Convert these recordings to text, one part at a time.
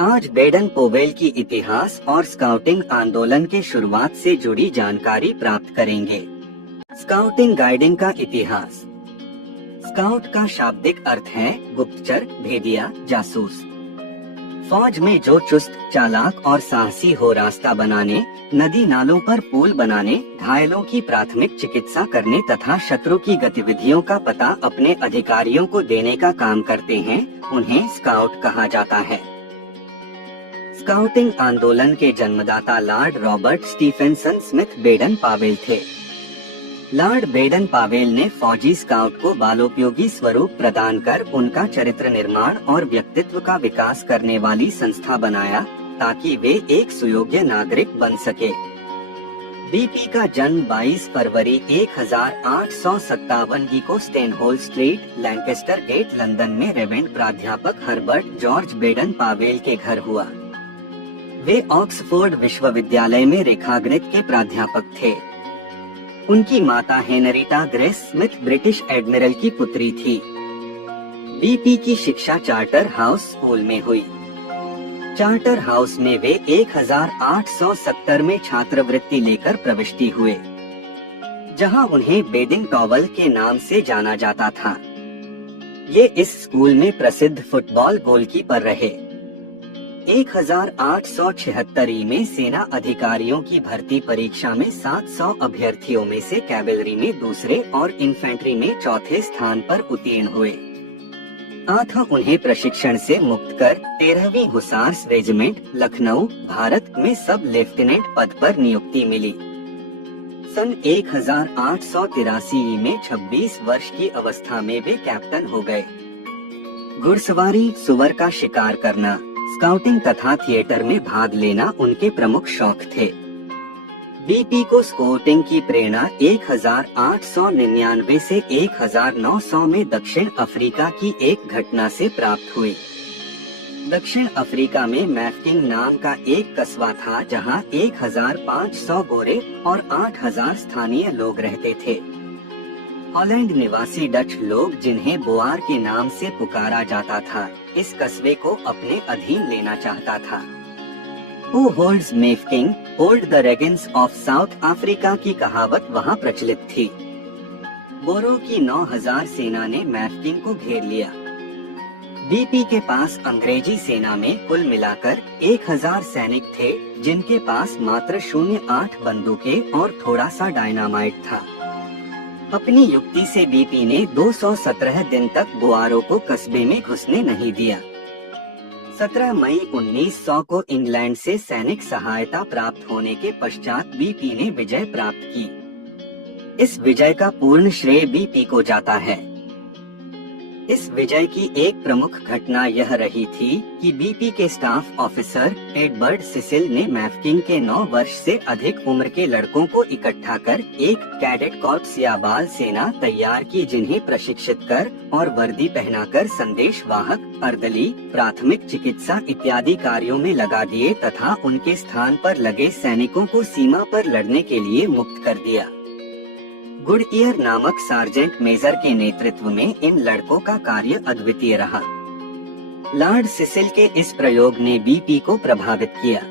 आज Baden Powell की इतिहास और स्काउटिंग आंदोलन के शुरुआत से जुड़ी जानकारी प्राप्त करेंगे। स्काउटिंग गाइडिंग का इतिहास। स्काउट का शाब्दिक अर्थ है गुप्तचर, भेदिया, जासूस। फौज में जो चुस्त, चालाक और साहसी हो रास्ता बनाने, नदी नालों पर पुल बनाने, घायलों की प्राथमिक चिकित्सा करने तथा शत्रु की गतिविधियों का पता अपने अधिकारियों को देने का काम करते हैं, उन्हें स्काउट कहा जाता है। स्काउटिंग आंदोलन के जन्मदाता Lord Robert Stephenson Smith Baden Pavel थे। लॉर्ड बेडन पावेल ने फौजी स्काउट को बालोपयोगी स्वरूप प्रदान कर उनका चरित्र निर्माण और व्यक्तित्व का विकास करने वाली संस्था बनाया, ताकि वे एक सुयोग्य नागरिक बन सके। बीपी का जन्म 22 फरवरी 1857 को स्टेनहोल स्ट्रीट, लैंकेस्टर गेट, लंदन में रेवेंट प्राध्यापक हर्बर्ट जॉर्ज बेडन पावेल के घर हुआ। वे ऑक्सफोर्ड विश्वविद्यालय में रेखागणित के प्राध्यापक थे। उनकी माता Henrietta grace Smith British admiral की पुत्री थी। बीपी की शिक्षा चार्टर हाउस स्कूल में हुई। चार्टर हाउस में वे 1870 में छात्रवृत्ति लेकर प्रविष्टि हुए, जहां उन्हें बेदिंग टॉवल के नाम से जाना जाता था। ये इस स्कूल में प्रसिद्ध फुटबॉल गोलकीपर रहे। 1876 में सेना अधिकारियों की भर्ती परीक्षा में 700 अभ्यर्थियों में से कैवेलरी में दूसरे और इन्फेंट्री में चौथे स्थान पर उत्तीर्ण हुए। उन्हें प्रशिक्षण से मुक्त कर 13वीं हुसार्स रेजिमेंट, लखनऊ, भारत में सब लेफ्टिनेंट पद पर नियुक्ति मिली। सन 1883 में 26 वर्ष की अवस्था में वे कैप्टन हो गए। घुड़सवारी, सुअर का शिकार करना, स्काउटिंग तथा थिएटर में भाग लेना उनके प्रमुख शौक थे। बीपी को स्काउटिंग की प्रेरणा 1899 से 1900 में दक्षिण अफ्रीका की एक घटना से प्राप्त हुई। दक्षिण अफ्रीका में मैफ्किंग नाम का एक कस्बा था, जहां 1500 गोरे और 8000 स्थानीय लोग रहते थे। हॉलैंड निवासी डच लोग, जिन्हें बोआर के नाम से पुकारा जाता था, इस कस्बे को अपने अधीन लेना चाहता था। Who holds Mafeking, hold the reins of South Africa की कहावत वहाँ प्रचलित थी। बोरो की 9000 सेना ने मैफ्किंग को घेर लिया। बीपी के पास अंग्रेजी सेना में कुल मिलाकर 1000 सैनिक थे, जिनके पास मात्र 08 बंदूकें और थोड़ा सा डायनामाइट था। अपनी युक्ति से बीपी ने 217 दिन तक बोआरों को कस्बे में घुसने नहीं दिया। 17 मई 1900 को इंग्लैंड से सैनिक सहायता प्राप्त होने के पश्चात बीपी ने विजय प्राप्त की। इस विजय का पूर्ण श्रेय बीपी को जाता है। इस विजय की एक प्रमुख घटना यह रही थी कि बीपी के स्टाफ ऑफिसर एडवर्ड सिसिल ने मैफ्किंग के 9 वर्ष से अधिक उम्र के लड़कों को इकट्ठा कर एक कैडेट कॉर्प्स या बाल सेना तैयार की, जिन्हें प्रशिक्षित कर और वर्दी पहनाकर संदेश वाहक, अर्दली, प्राथमिक चिकित्सा इत्यादि कार्यों में लगा दिए तथा उनके स्थान पर लगे सैनिकों को सीमा पर लड़ने के लिए मुक्त कर दिया। गुडईयर नामक सार्जेंट मेजर के नेतृत्व में इन लड़कों का कार्य अद्वितीय रहा। लॉर्ड सिसिल के इस प्रयोग ने बीपी को प्रभावित किया।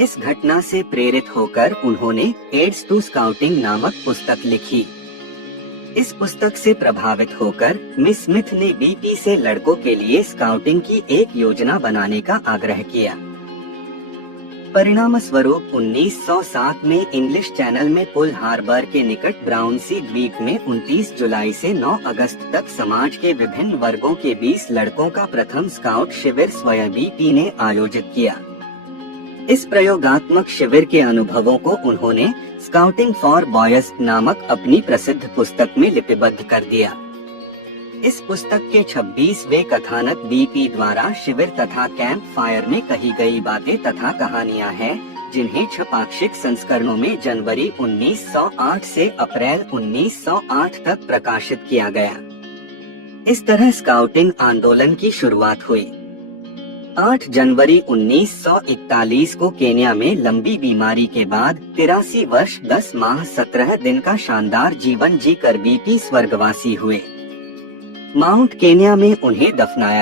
इस घटना से प्रेरित होकर उन्होंने एड्स टू स्काउटिंग नामक पुस्तक लिखी। इस पुस्तक से प्रभावित होकर मिस स्मिथ ने बीपी से लड़कों के लिए स्काउटिंग की एक योजना बनाने का आग्रह किया। परिणाम स्वरूप 1907 में इंग्लिश चैनल में पुल हार्बर के निकट ब्राउनसी द्वीप में 29 जुलाई से 9 अगस्त तक समाज के विभिन्न वर्गों के 20 लड़कों का प्रथम स्काउट शिविर स्वयं बीपी ने आयोजित किया। इस प्रयोगात्मक शिविर के अनुभवों को उन्होंने स्काउटिंग फॉर बॉयज नामक अपनी प्रसिद्ध पुस्तक में लिपिबद्ध कर दिया। इस पुस्तक के 26वें कथानक बीपी द्वारा शिविर तथा कैंप फायर में कही गई बातें तथा कहानियां हैं, जिन्हें छपाक्षिक संस्करणों में जनवरी 1908 से अप्रैल 1908 तक प्रकाशित किया गया। इस तरह स्काउटिंग आंदोलन की शुरुआत हुई। 8 जनवरी 1941 को केन्या में लंबी बीमारी के बाद 83 वर्ष 10 माह 17 दिन का शानदार जीवन जीकर बीपी स्वर्गवासी हुए। माउंट केन्या में उन्हें दफनाया